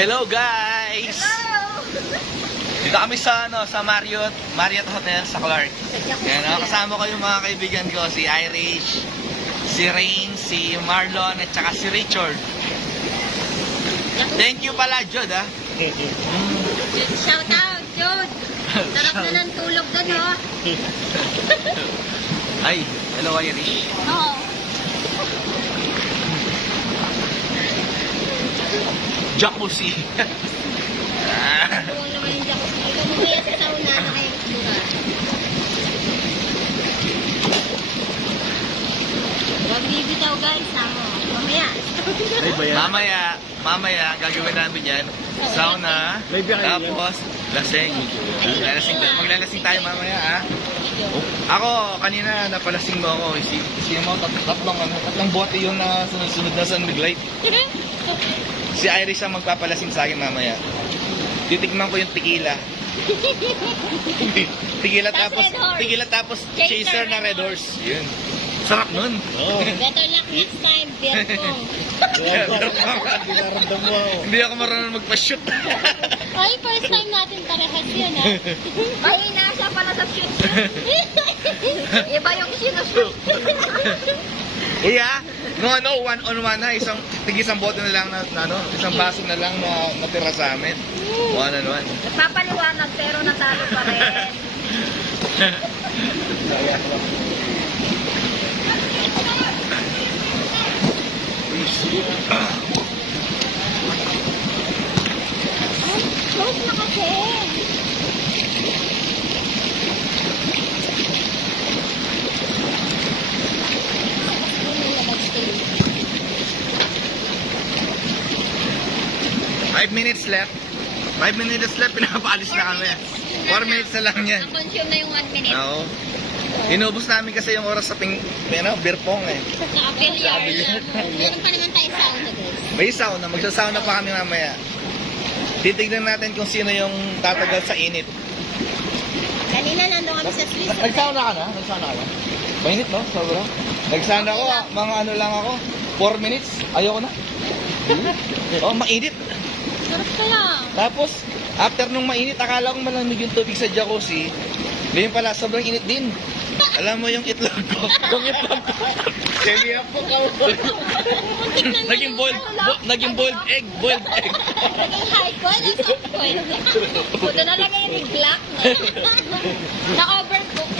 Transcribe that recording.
Hello guys! Hello! Dito kami sa Marriott Hotel sa Clark. Yan, kasama ko yung mga kaibigan ko, si Irish, si Rain, si Marlon, at saka si Richard. Thank you pala, Jod, ha? Shout out, Jude! Sarap na ng tulog doon, oh. Ay, hello Irish. Oo. Jacuzzi. Oo naman yung jacuzzi. Ikaw mamaya sa sauna na kayo lugar. Huwag bibitaw guys, samo. Mamaya. Mamaya, gagawin namin yan. Sauna, tapos lasing. Maglalasing tayo mamaya, ha? Ako, kanina napalasing mo ako. Isipin mo, tatlong bote yung na sunod-sunod na sunlight. Si Iris ang magpapalasing sa akin mamaya. Titigman ko yung tequila. Tequila tapos chaser na Red Horse. Yun. Sarap nun. Better luck next time, beer pong. Hindi ako marunong magpa-shoot. Ay, first time natin parehas yun, ha? Mahina siya pala sa shoot. Iba yung sinushoot. Iya, no, one on one na, isang bote na lang isang baso na lang na natira sa amin. One on one. Nagpapaliwanag pero natalo pa rin. Close na kasi. 5 minutes left. 5 minutes left, pinapaalis na kami. 4 minutes na lang yan. Na-consume na yung 1 minute. Oo. Inubos namin kasi yung oras sa beer pong eh. Naka-billiard. Meron pa naman tayo sauna, guys. May sauna, magsasauna pa kami mamaya. Titignan natin kung sino yung tatagal sa init. Kanina nandun kami sa Swiss. Nagsauna ka na? Nagsauna ka na? Mainit, no? Sobra. Nagsauna ako, mga ano lang ako. 4 minutes, ayoko na. Oh, mainit. Sarap kaya. Tapos, after nung mainit, akala kong malamig yung tubig sa jacuzzi. Ngayon pala, sobrang init din. Alam mo yung itlog ko. Yung itlog ko. Hindi na po Naging boiled egg. Naging high coil o soft coil. Buto na lang yung black. Na-overcook.